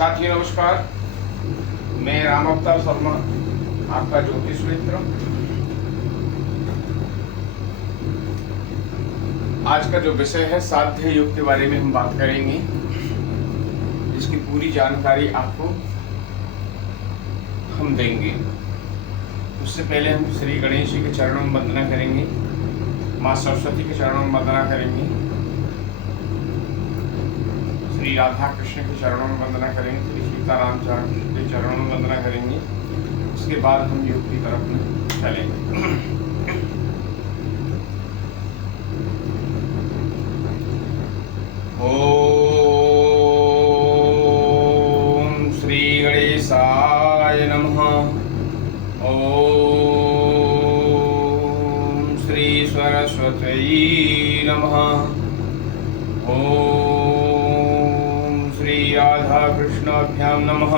साथियों नमस्कार, मैं राम अवतार शर्मा, आपका ज्योतिष मित्र। आज का जो विषय है साध्य योग के बारे में हम बात करेंगे। इसकी पूरी जानकारी आपको हम देंगे। उससे पहले हम श्री गणेश जी के चरणों में वंदना करेंगे, माँ सरस्वती के चरणों में वंदना करेंगे, श्री राधा कृष्ण के चरणों में वंदना करेंगे, श्री सीताराम के चरणों में वंदना करेंगे। उसके बाद हम योग की तरफ में चलेंगे। ओम श्री गणेशाय नमः। ओम श्री सरस्वती नमः। राधा कृष्णाभ्याम नमः।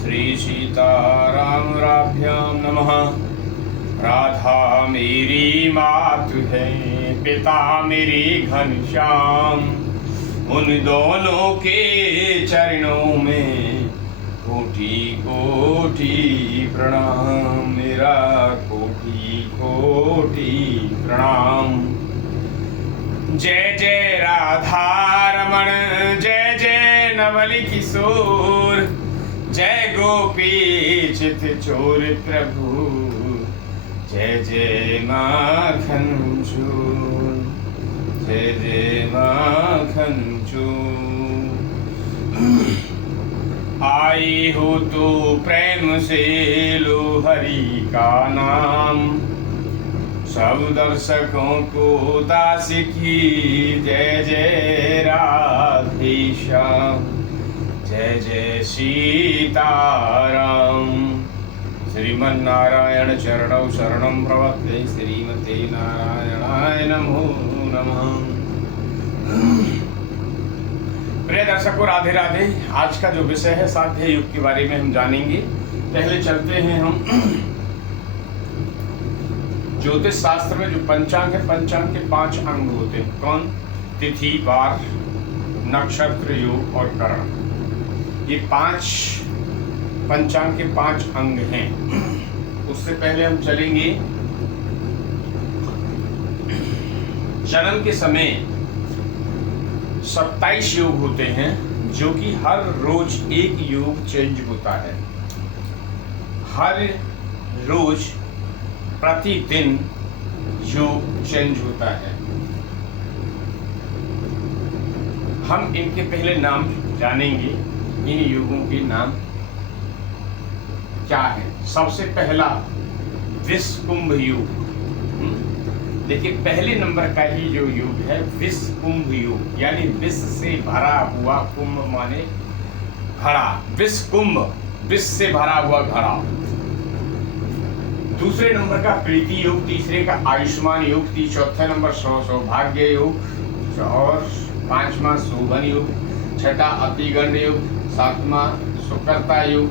श्री सीतारामराभ्याम नमः। राधा मेरी मातृ है, पिता मेरी घनश्याम। उन दोनों के चरणों में कोटि कोटि प्रणाम, मेरा कोटि कोटि प्रणाम। जय जय राधा रमण, जय जय नवल किशोर, जय गोपी चित चोर प्रभु, जय जय माखन चोर, जय जय माखन चोर। आई हो तो प्रेम से लो हरि का नाम, सब दर्शकों को दास की जय जय राधेश्याम, जय जय सीताराम। श्रीमन्नारायण चरणौ शरणं प्रपद्ये, श्रीमते नारायणाय नमो नमः। प्रिय दर्शकों, राधे राधे। आज का जो विषय है साध्य युग के बारे में हम जानेंगे। पहले चलते हैं हम ज्योतिष शास्त्र में जो पंचांग है, पंचांग के 5 अंग होते हैं। कौन? तिथि, वार, नक्षत्र, योग और करण। ये 5 पंचांग के 5 अंग हैं। उससे पहले हम चलेंगे जन्म के समय 27 योग होते हैं, जो कि हर रोज एक योग चेंज होता है। हर रोज प्रतिदिन योग चेंज होता है। हम इनके पहले नाम जानेंगे। इन योगों के नाम क्या है? सबसे पहला विश्व कुंभ योग। देखिए, पहले नंबर का ही जो योग है विश्व कुंभ योग, यानी विश्व से भरा हुआ, कुंभ माने घड़ा, विश्व कुंभ, विश्व से भरा हुआ घड़ा। दूसरे नंबर का प्रीति योग, तीसरे का आयुष्मान योग, चौथे नंबर सौभाग्य योग और 5वां शोभन योग, 6ठा अतिगंड योग, 7वां सुकर्ता योग,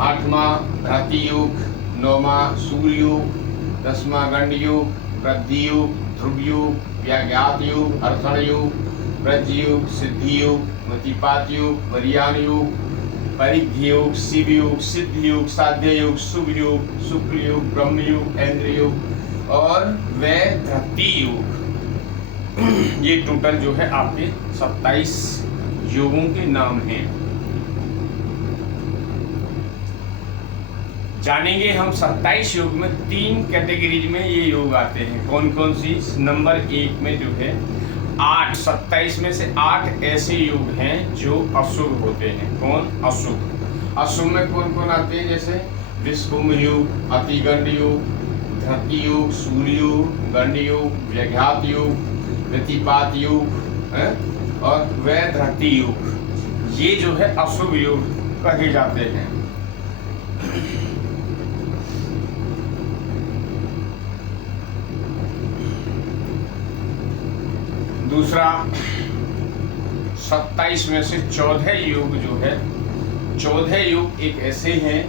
8वां धरती योग, 9वां सूर्य योग, 10वां गंड योग, वृद्धि योग, ध्रुव योग, व्याघात योग, अर्थण योग, ब्रज योग, सिद्धि योग, मतिपात योग, वरियान योग, परिघ योग, शिव योग, सिद्ध योग, साध्य योग, शुभ योग, शुक्ल योग, ब्रह्म योग, इंद्र योग और वैधृति योग। ये टोटल जो है आपके 27 योगों के नाम हैं। जानेंगे हम 27 योग में 3 कैटेगरीज में ये योग आते हैं। कौन कौन सी? नंबर 1 में जो है 8, 27 में से 8 ऐसे योग हैं जो अशुभ होते हैं। कौन? अशुभ। अशुभ में कौन कौन आते हैं? जैसे विश्वकुंभ योग, अतिगंड योग, धरती योग, सूर्य योग, गंड योग, व्याघात योग, व्यतिपात योग और वैधृति योग। ये जो है अशुभ योग कहे जाते हैं। दूसरा, 27 में से 14 योग जो है, 14 योग एक ऐसे हैं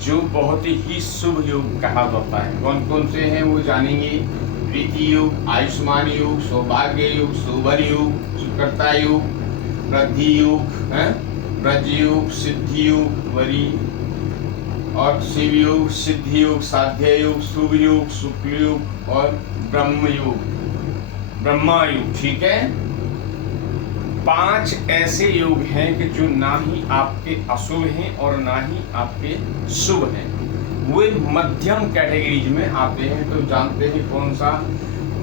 जो बहुत ही शुभ योग कहा जाता है। कौन कौन से हैं वो जानेंगे। प्रीति योग, आयुष्मान योग, सौभाग्य योग, शोभन योग, सुकर्ता योग, वृद्धि योग, ब्रजयोग, सिद्धियोग, वरी और शिवयोग, सिद्धियोग, साध्ययोग, शुभयोग, शुक्लयोग और ब्रह्मयोग, ब्रह्मायोग। ठीक है, 5 ऐसे योग हैं कि जो ना ही आपके अशुभ हैं और ना ही आपके शुभ हैं, वे मध्यम कैटेगरीज में आते हैं। तो जानते हैं कौन सा?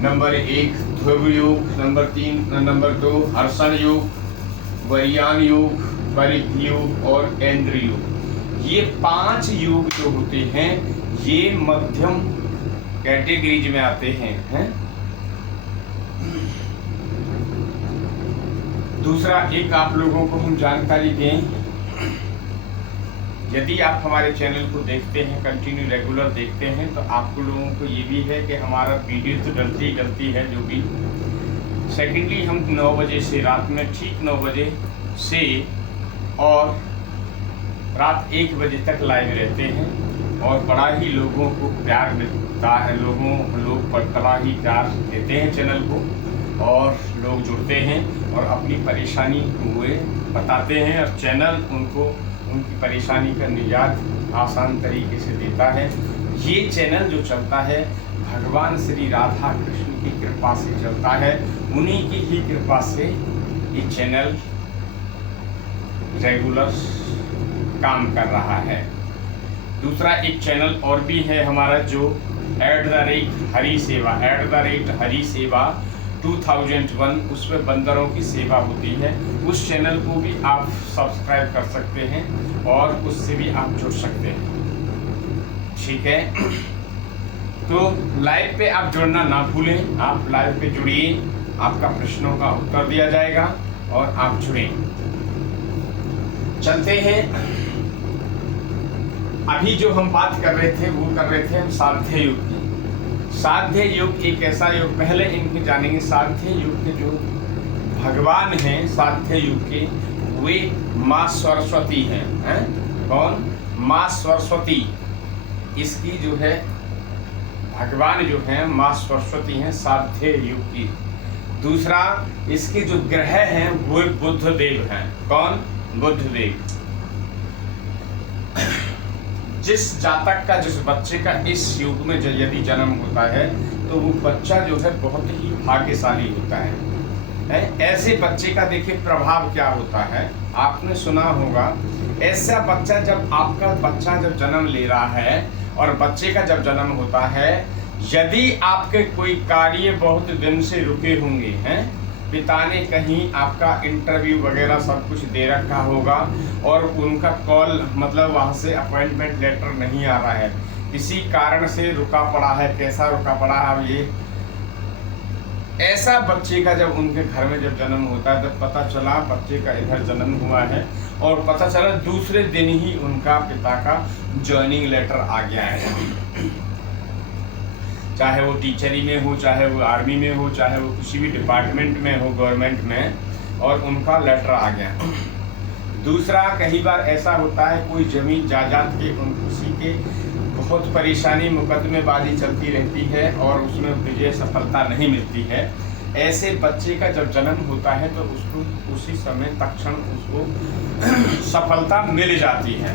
नंबर 1 ध्रुव योग, नंबर 3 नंबर 2 हर्षण योग, वरियान योग, परिधि योग और ऐन्द्र योग। ये 5 योग जो होते हैं ये मध्यम कैटेगरीज में आते हैं। दूसरा एक आप लोगों को हम जानकारी दें, यदि आप हमारे चैनल को देखते हैं, कंटिन्यू रेगुलर देखते हैं, तो आप लोगों को ये भी है कि हमारा वीडियो तो डलती है जो भी। सेकेंडली हम 9 बजे से रात में ठीक 9 बजे से और रात 1 बजे तक लाइव रहते हैं और बड़ा ही लोगों को प्यार मिलता है। लोग बड़ा ही प्यार देते हैं चैनल को और लोग जुड़ते हैं और अपनी परेशानी हुए बताते हैं और चैनल उनको उनकी परेशानी का निजात आसान तरीके से देता है। ये चैनल जो चलता है भगवान श्री राधा कृष्ण की कृपा से चलता है, उन्हीं की ही कृपा से ये चैनल रेगुलर काम कर रहा है। दूसरा एक चैनल और भी है हमारा जो @हरी सेवा 2001, उसमें बंदरों की सेवा होती है। उस चैनल को भी आप सब्सक्राइब कर सकते हैं और उससे भी आप जुड़ सकते हैं। ठीक है, तो लाइव पे आप जुड़ना ना भूलें। आप लाइव पे जुड़िए, आपका प्रश्नों का उत्तर दिया जाएगा और आप जुड़ें। चलते हैं, अभी जो हम बात कर रहे थे वो कर रहे थे हम साध्य युग की। साध्य युग एक ऐसा युग, पहले इनके जानेंगे। साध्य युग के जो भगवान हैं साध्य युग के, वे माँ सरस्वती हैं। कौन? माँ सरस्वती। इसकी जो है भगवान जो हैं माँ सरस्वती हैं साध्य युग की। दूसरा इसके जो ग्रह हैं वो बुध देव हैं। कौन? बुध देव। जिस जातक का, जिस बच्चे का इस युग में यदि जन्म होता है तो वो बच्चा जो है बहुत ही भाग्यशाली होता है। ऐसे बच्चे का देखिए प्रभाव क्या होता है, आपने सुना होगा। ऐसा बच्चा जब आपका बच्चा जब जन्म ले रहा है और बच्चे का जब जन्म होता है, यदि आपके कोई कार्य बहुत दिन से रुके होंगे हैं, पिता ने कहीं आपका इंटरव्यू वगैरह सब कुछ दे रखा होगा और उनका कॉल मतलब वहाँ से अपॉइंटमेंट लेटर नहीं आ रहा है, किसी कारण से रुका पड़ा है, कैसा रुका पड़ा है ये, ऐसा बच्चे का जब उनके घर में जब जन्म होता है तब पता चला बच्चे का इधर जन्म हुआ है और पता चला दूसरे दिन ही उनका पिता का ज्वाइनिंग लेटर आ गया है। चाहे वो टीचरी में हो, चाहे वो आर्मी में हो, चाहे वो किसी भी डिपार्टमेंट में हो गवर्नमेंट में, और उनका लेटर आ गया। दूसरा कई बार ऐसा होता है कोई जमीन जायदाद के किसी के बहुत परेशानी मुकदमेबाजी चलती रहती है और उसमें विजय सफलता नहीं मिलती है। ऐसे बच्चे का जब जन्म होता है तो उसको उसी समय तत्क्षण उसको सफलता मिल जाती है।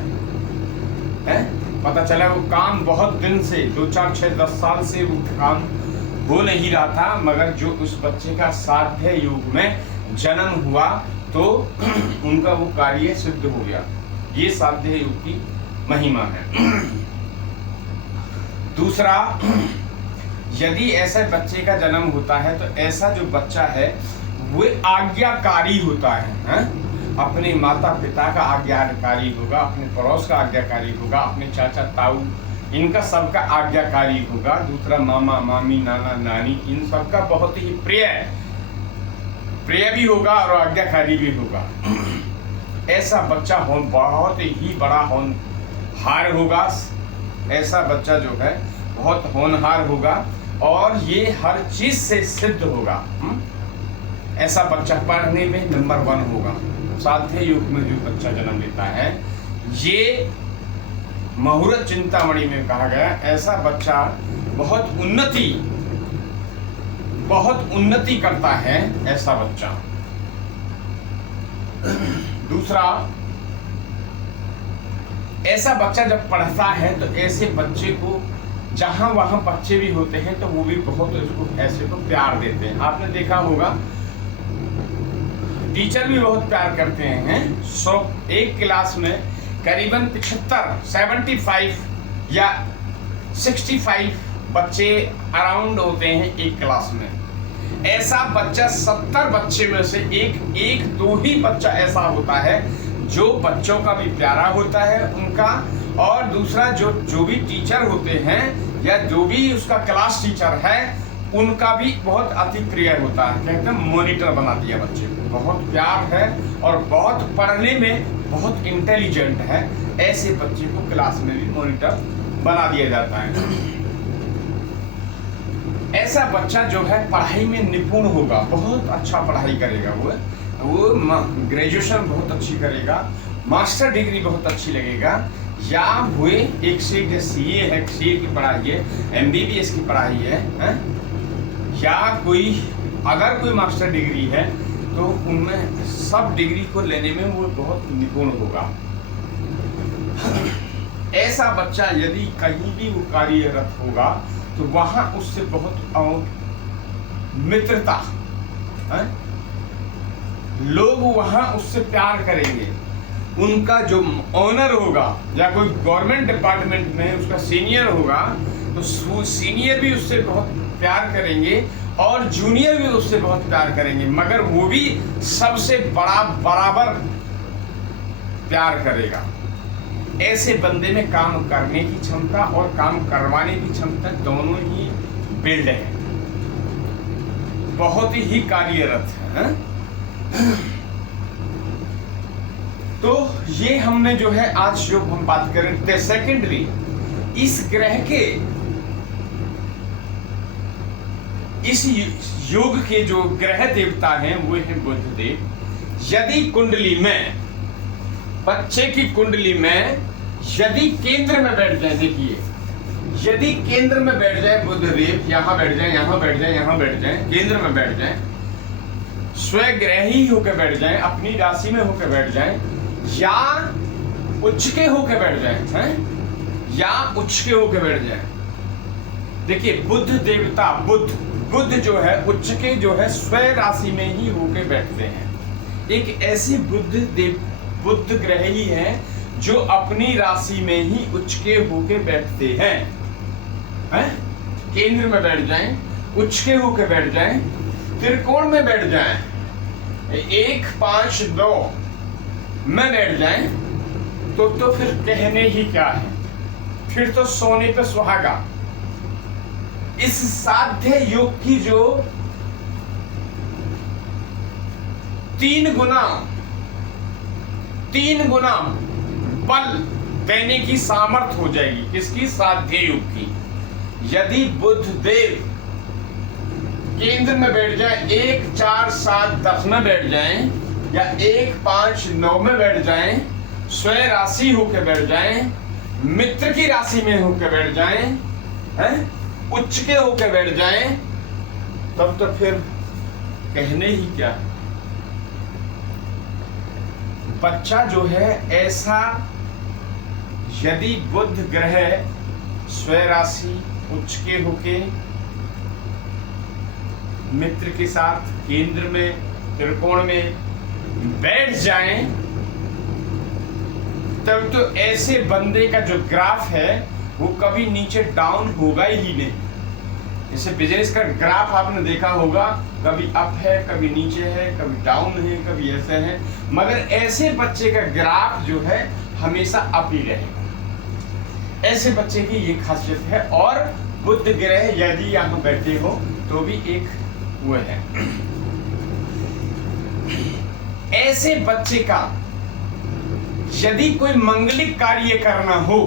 पता चला वो काम बहुत दिन से 2, 4, 6, 10 साल से वो काम हो नहीं रहा था, मगर जो उस बच्चे का साध्य युग में जन्म हुआ तो उनका वो कार्य सिद्ध हो गया। ये साध्य युग की महिमा है। दूसरा, यदि ऐसे बच्चे का जन्म होता है तो ऐसा जो बच्चा है वो आज्ञाकारी होता है, अपने माता पिता का आज्ञाकारी होगा, अपने पड़ोस का आज्ञाकारी होगा, अपने चाचा ताऊ इनका सबका आज्ञाकारी होगा। दूसरा मामा मामी नाना नानी इन सबका बहुत ही प्रिय भी होगा और आज्ञाकारी भी होगा। ऐसा बच्चा बहुत ही बड़ा होनहार होगा। ऐसा बच्चा जो है बहुत होनहार होगा और ये हर चीज से सिद्ध होगा। ऐसा बच्चा पढ़ने में नंबर 1 होगा। साध्य युग में जो बच्चा जन्म लेता है, ये मुहूर्त चिंतामणि में कहा गया, ऐसा बच्चा बहुत उन्नति करता है ऐसा बच्चा। दूसरा, ऐसा बच्चा जब पढ़ता है तो ऐसे बच्चे को जहाँ वहाँ बच्चे भी होते हैं तो वो भी बहुत उसको ऐसे को प्यार देते हैं। आपने देखा होगा टीचर भी बहुत प्यार करते हैं। एक क्लास में करीबन 75 या 65 बच्चे अराउंड होते हैं एक क्लास में। ऐसा बच्चा 70 बच्चे में से एक दो ही बच्चा ऐसा होता है जो बच्चों का भी प्यारा होता है उनका, और दूसरा जो भी टीचर होते हैं या जो भी उसका क्लास टीचर है उनका भी बहुत अति प्रिय होता है। कहते हैं मॉनिटर बना दिया बच्चे को, बहुत प्यार है और बहुत पढ़ने में बहुत इंटेलिजेंट है, ऐसे बच्चे को क्लास में भी मॉनिटर बना दिया जाता है। ऐसा बच्चा जो है पढ़ाई में निपुण होगा, बहुत अच्छा पढ़ाई करेगा, वो ग्रेजुएशन बहुत अच्छी करेगा, मास्टर डिग्री बहुत अच्छी लगेगा, या हुए एक से एक सीए है, सीए की पढ़ाई है, एमबीबीएस की पढ़ाई है, या अगर कोई मास्टर डिग्री है तो उनमें सब डिग्री को लेने में वो बहुत निपुण होगा। ऐसा बच्चा यदि कहीं भी वो कार्यरत होगा तो वहां उससे बहुत मित्रता है? लोग वहां उससे प्यार करेंगे। उनका जो ऑनर होगा या कोई गवर्नमेंट डिपार्टमेंट में उसका सीनियर होगा तो सीनियर भी उससे बहुत प्यार करेंगे और जूनियर भी उससे बहुत प्यार करेंगे, मगर वो भी सबसे बराबर प्यार करेगा। ऐसे बंदे में काम करने की क्षमता और काम करवाने की क्षमता दोनों ही बिल्ड है, बहुत ही कार्यरत है। तो ये हमने जो है आज जो हम बात करें सेकेंडरी, इस ग्रह के इस योग के जो ग्रह देवता हैं वो है बुध देव। यदि कुंडली में बच्चे की कुंडली में यदि केंद्र में बैठ जाए, देखिए यदि केंद्र में बैठ जाए बुध देव, यहाँ बैठ जाए, यहाँ बैठ जाए, यहाँ बैठ जाए, केंद्र में बैठ जाए, स्वग्रही होकर बैठ जाए, अपनी राशि में होकर बैठ जाए, या उच्च के होकर बैठ जाए हैं, या उच्च के होकर बैठ जाए। देखिए बुध देवता बुध जो है उच्च के जो है स्व राशि में ही होके बैठते हैं। एक ऐसी बुध ग्रह ही है जो अपनी राशि में ही उच्च के होके बैठते हैं, केंद्र में बैठ जाएं, उच्च के होके बैठ जाएं, त्रिकोण में बैठ जाएं, 1, 5, 2 में बैठ जाएं, तो फिर कहने ही क्या है, फिर तो सोने पे सुहागा। इस साध्य योग की जो 3 गुना बल देने की सामर्थ हो जाएगी, किसकी? साध्य योग की। यदि बुध देव केंद्र में बैठ जाए, 1, 4, 7, 10 में बैठ जाए, या 1, 5, 9 में बैठ जाए, स्व राशि होकर बैठ जाए, मित्र की राशि में होकर बैठ जाए, हैं, उच्च के होकर बैठ जाए, तब तो फिर कहने ही क्या। बच्चा जो है ऐसा, यदि बुध ग्रह स्व राशि उच्च के होके मित्र के साथ केंद्र में त्रिकोण में बैठ जाए, तब तो ऐसे बंदे का जो ग्राफ है वो कभी नीचे डाउन होगा ही नहीं। जैसे बिजनेस का ग्राफ आपने देखा होगा, कभी अप है, कभी नीचे है, कभी डाउन है, कभी ऐसे है, मगर ऐसे बच्चे का ग्राफ जो है हमेशा अप ही रहेगा। ऐसे बच्चे की ये खासियत है। और बुध ग्रह यदि यहाँ बैठे हो तो भी एक वो है। ऐसे बच्चे का यदि कोई मंगलिक कार्य करना हो,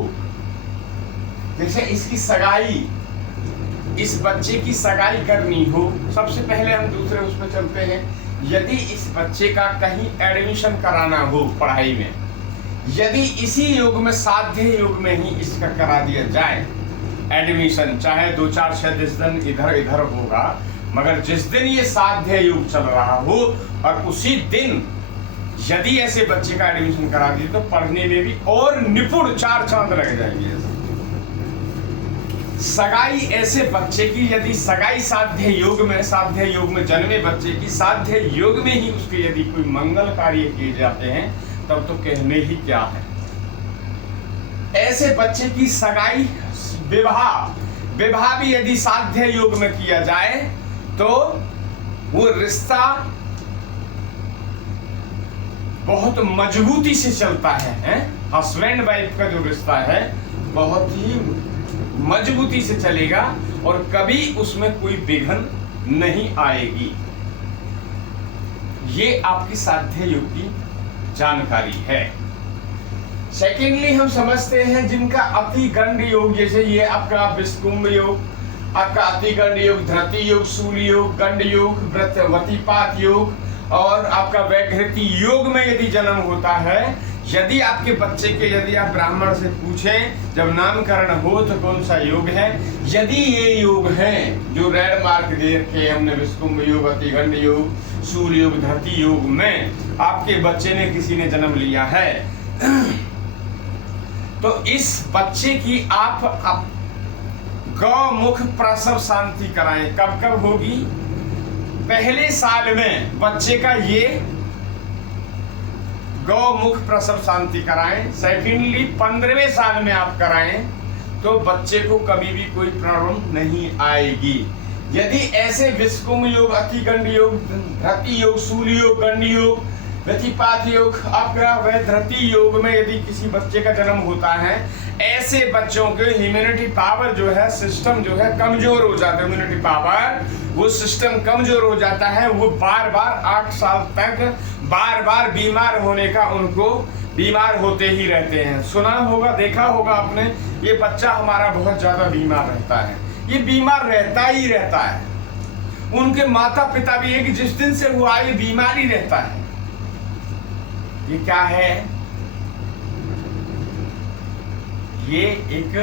जैसे इसकी सगाई, इस बच्चे की सगाई करनी हो, सबसे पहले हम दूसरे उस पर चलते हैं। यदि इस बच्चे का कहीं एडमिशन कराना हो पढ़ाई में, यदि इसी योग में साध्य योग में ही इसका करा दिया जाए एडमिशन, चाहे 2, 4, 6 दिन इधर होगा, मगर जिस दिन ये साध्य योग चल रहा हो और उसी दिन यदि ऐसे बच्चे का एडमिशन करा दिए तो पढ़ने में भी और निपुण 4 चांद लग जाएंगे। सगाई ऐसे बच्चे की, यदि सगाई साध्य योग में जन्मे बच्चे की साध्य योग में ही उसके यदि कोई मंगल कार्य किए जाते हैं तब तो कहने ही क्या है। ऐसे बच्चे की सगाई विवाह भी यदि साध्य योग में किया जाए तो वो रिश्ता बहुत मजबूती से चलता है। हस्बैंड वाइफ का जो रिश्ता है बहुत ही मजबूती से चलेगा और कभी उसमें कोई विघ्न नहीं आएगी। ये आपकी साध्य योग की जानकारी है। सेकेंडली हम समझते हैं जिनका अतिगंड योग, जैसे ये आपका विष्कुंभ योग, आपका अतिगंड योग, धरती योग, शूल योग, गंड योग, वतिपात योग और आपका वैघृति योग में यदि जन्म होता है, यदि आपके बच्चे के यदि आप ब्राह्मण से पूछें जब नामकरण हो तो कौन सा योग है, यदि ये योग है जो रेड मार्क दे रखे हमने विष्कुंभ योग, अतिगंड योग, शूल योग, धरती योग में आपके बच्चे ने किसी ने जन्म लिया है तो इस बच्चे की आप गौमुख प्रसव शांति कराएं। कब कब होगी? पहले साल में बच्चे का ये गौमुख प्रसव शांति कराएं। सेकेंडली 15वें साल में आप कराएं तो बच्चे को कभी भी कोई प्रॉब्लम नहीं आएगी। यदि ऐसे विष्कुंभ योग, अतिगंड योग, धरती योग, शूल योग, गंड योग, व्यतिपात योग, आपका वैधृति योग में यदि किसी बच्चे का जन्म होता है, ऐसे बच्चों के इम्यूनिटी पावर जो है, सिस्टम जो है कमजोर हो जाता है। इम्यूनिटी पावर वो सिस्टम कमजोर हो जाता है। वो बार बार 8 साल तक बार बार बीमार होने का उनको बीमार होते ही रहते हैं। सुना होगा, देखा होगा आपने, ये बच्चा हमारा बहुत ज्यादा बीमार रहता है। ये बीमार रहता ही रहता है। उनके माता पिता भी एक जिस दिन से हुआ ये बीमार ही रहता है। ये क्या है? ये एक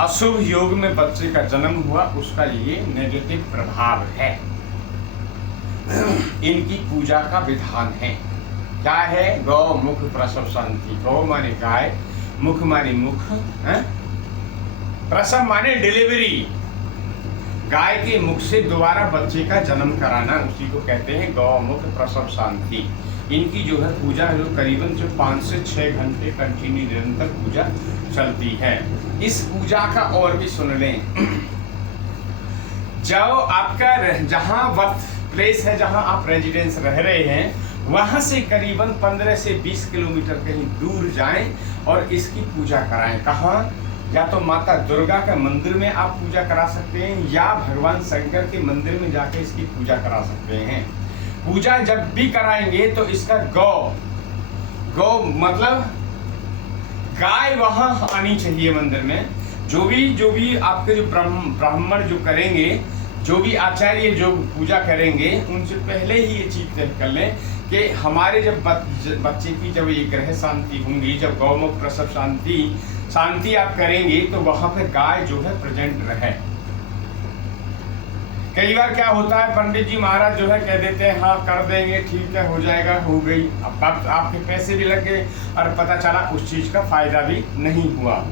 अशुभ योग में बच्चे का जन्म हुआ, उसका ये नेगेटिव प्रभाव है। इनकी पूजा का विधान है। क्या है? गौ मुख प्रसव शांति। गौ माने गाय, मुख माने मुख, प्रसव माने डिलीवरी। गाय के मुख से दोबारा बच्चे का जन्म कराना, उसी को कहते हैं गौ मुख प्रसव शांति। इनकी जो है पूजा जो करीबन 5 से 6 घंटे कंटिन्यू निरंतर पूजा चलती है। इस पूजा का और भी सुन लें। जब आपका जहां वर्क प्लेस है, जहां आप रेजिडेंस रह रहे हैं, वहां से करीबन 15 से 20 किलोमीटर कहीं दूर जाएं और इसकी पूजा कराएं। कहाँ? या तो माता दुर्गा के मंदिर में आप पूजा करा सकते हैं या भगवान शंकर के मंदिर में जाके इसकी पूजा करा सकते हैं। पूजा जब भी कराएंगे तो इसका गौ मतलब गाय वहां आनी चाहिए मंदिर में। जो भी आपके जो ब्राह्मण जो करेंगे, जो भी आचार्य जो पूजा करेंगे, उनसे पहले ही ये चीज तय कर लें कि हमारे जब बच्चे की जब ये ग्रह शांति होंगी, जब गौमुख प्रसव शांति आप करेंगे तो वहां पे गाय जो है प्रेजेंट रहे। कई बार क्या होता है, पंडित जी महाराज जो है कह देते हैं हाँ कर देंगे, ठीक है, हो जाएगा, हो गई। अब आपके पैसे भी लग गए और पता चला उस चीज का फायदा भी नहीं हुआ।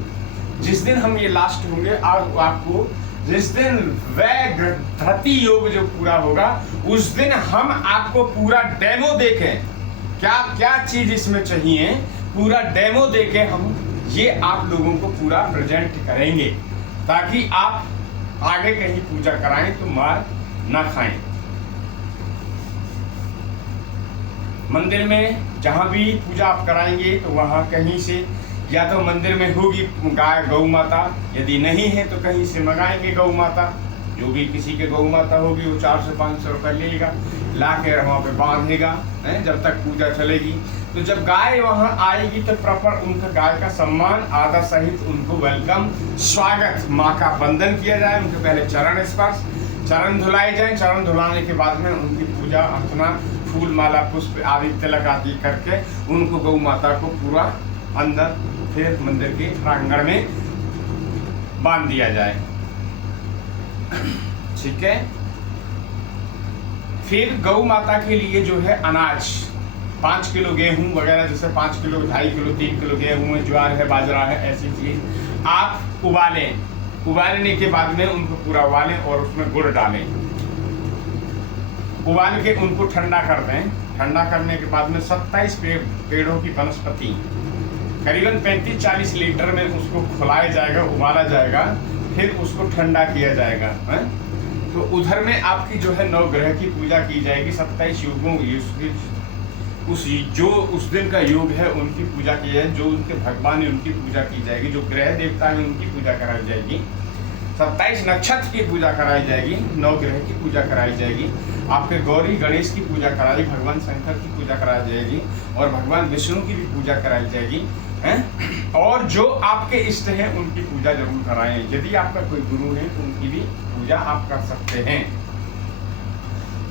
जिस दिन हम ये लास्ट होंगे आपको जिस दिन वैघृति योग जो पूरा होगा, उस दिन हम आपको पूरा डेमो देखें, क्या क्या चीज इसमें चाहिए, पूरा डेमो देके हम ये आप लोगों को पूरा प्रेजेंट करेंगे ताकि आप आगे कहीं पूजा कराएं तो मार ना खाएं। मंदिर में जहां भी पूजा आप कराएंगे तो वहां कहीं से या तो मंदिर में होगी गाय गौ माता, यदि नहीं है तो कहीं से मंगाएंगे गौ माता। जो भी किसी के गौ माता होगी वो 400 से 500 रुपये लेगा, ला के वहाँ पे बांधेगा जब तक पूजा चलेगी। तो जब गाय वहाँ आएगी तो प्रॉपर उनका गाय का सम्मान आदर सहित उनको वेलकम स्वागत, माँ का वंदन किया जाए। उनके पहले चरण स्पर्श, चरण धुलाए जाए। चरण धुलाने के बाद में उनकी पूजा अर्चना, फूल माला पुष्प आदि तिलक आदि करके उनको गौ माता को पूरा अंदर फिर मंदिर के प्रांगण में बांध दिया जाए। ठीक है। फिर गौ माता के लिए जो है अनाज, 5 किलो गेहूं वगैरह, जैसे 5 किलो, 2.5 किलो, 3 किलो गेहूं है, ज्वार है, बाजरा है, ऐसी चीज आप उबालें। उबालने के बाद में उनको पूरा उबालें और उसमें गुड़ डालें। उबाल के उनको ठंडा कर दें। ठंडा करने के बाद में 27 पेड़ों की वनस्पति करीबन 35-40 लीटर में उसको खुलाया जाएगा, उबाला जाएगा, फिर उसको ठंडा किया जाएगा है? तो उधर में आपकी जो है 9 ग्रह की पूजा की जाएगी। 27 युगों जो उस दिन का योग है उनकी पूजा की जाए, जो उनके भगवान है उनकी पूजा की जाएगी, जो ग्रह देवता है उनकी पूजा कराई जाएगी, 27 नक्षत्र की पूजा कराई जाएगी, 9 ग्रह की पूजा कराई जाएगी, आपके गौरी गणेश की पूजा कराई, भगवान शंकर की पूजा कराई जाएगी और भगवान विष्णु की भी पूजा कराई जाएगी हैं? और जो आपके इष्ट हैं उनकी पूजा जरूर कराएं। यदि आपका कोई गुरु है तो उनकी भी पूजा आप कर सकते हैं।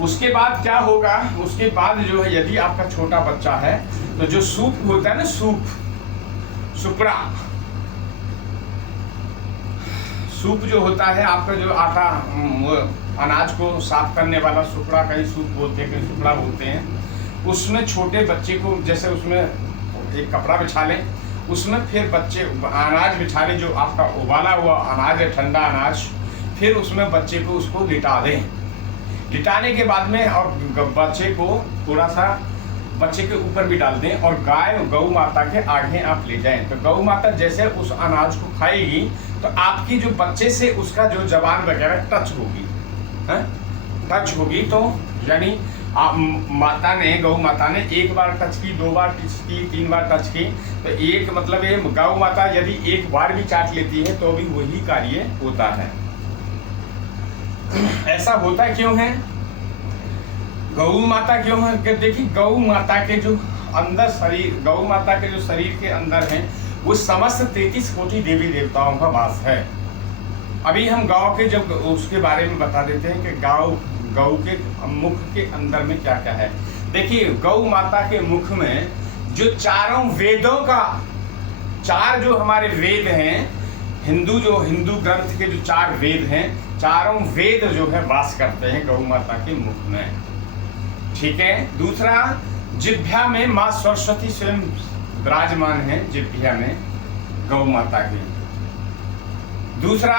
उसके बाद क्या होगा, उसके बाद जो है यदि आपका छोटा बच्चा है तो जो सूप होता है ना, सुपड़ा सूप जो होता है आपका, जो आटा अनाज को साफ करने वाला सुपड़ा, कहीं सूप बोलते हैं, कहीं सुपड़ा बोलते हैं, उसमें छोटे बच्चे को जैसे उसमें एक कपड़ा बिछा लें, उसमें फिर बच्चे अनाज बिछा लें, जो आपका उबाला हुआ अनाज है, ठंडा अनाज, फिर उसमें बच्चे को उसको लिटा दें। लिटाने के बाद में और बच्चे को थोड़ा सा बच्चे के ऊपर भी डाल दें और गौ माता के आगे आप ले जाएं। तो गौ माता जैसे उस अनाज को खाएगी तो आपकी जो बच्चे से उसका जो जबान वगैरह टच होगी, टच होगी, तो यानी गौ माता ने एक बार टच की, 2 बार टच की, 3 बार टच की, तो एक मतलब ये गौ माता यदि एक बार भी चाट लेती है तो भी वही कार्य होता है। ऐसा होता क्यों है, गौ माता क्यों है? देखिए, गौ माता के जो अंदर शरीर, गौ माता के जो शरीर के अंदर हैं वो समस्त 33 कोटि देवी देवताओं का वास है। अभी हम गौ के जब उसके बारे में बता देते हैं कि गौ के मुख के अंदर में क्या क्या है। देखिए, गौ माता के मुख में जो चारों वेदों का, 4 जो हमारे वेद हैं, हिंदू ग्रंथ के जो 4 वेद हैं, चारों वेद जो है वास करते हैं गौ माता के मुख में। ठीक है। दूसरा, जिह्वा में माँ सरस्वती स्वयं विराजमान है, जिह्वा में गौ माता के। दूसरा,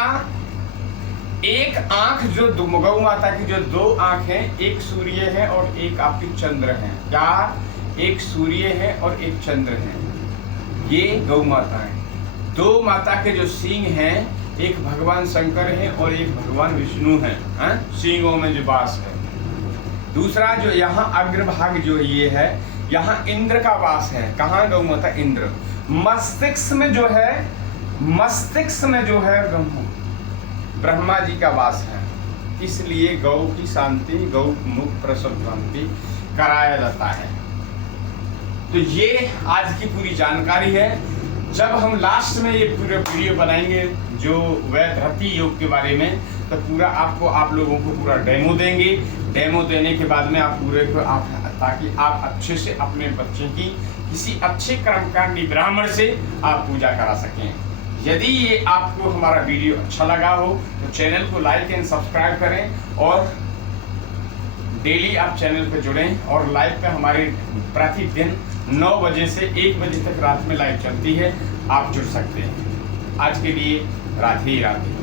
एक आंख जो गौ माता की जो 2 आंख हैं, एक सूर्य है और एक आपकी चंद्र है। क्या? एक सूर्य है और एक चंद्र है, ये गौ माता है। 2 माता के जो सींग हैं, एक भगवान शंकर है और एक भगवान विष्णु है, सींगों में जो वास है। दूसरा, जो यहाँ अग्रभाग जो ये है, यहाँ इंद्र का वास है। कहाँ? गौ माता इंद्र। मस्तिष्क में जो है ब्रह्मा जी का वास है। इसलिए गौ की शांति, गौ मुख प्रसव शांति कराया जाता है। तो ये आज की पूरी जानकारी है। जब हम लास्ट में ये पूरे वीडियो बनाएंगे जो वैधरती योग के बारे में, तो पूरा आप लोगों को पूरा डेमो देंगे। डेमो देने के बाद में आप पूरे को ताकि आप अच्छे से अपने बच्चे की किसी अच्छे कर्मकांडी ब्राह्मण से आप पूजा करा सकें। यदि ये आपको हमारा वीडियो अच्छा लगा हो तो चैनल को लाइक एंड सब्सक्राइब करें और डेली आप चैनल पे जुड़ें। और लाइव पे हमारे प्रतिदिन 9 बजे से 1 बजे तक रात में लाइव चलती है, आप जुड़ सकते हैं। आज के लिए राधे राधे।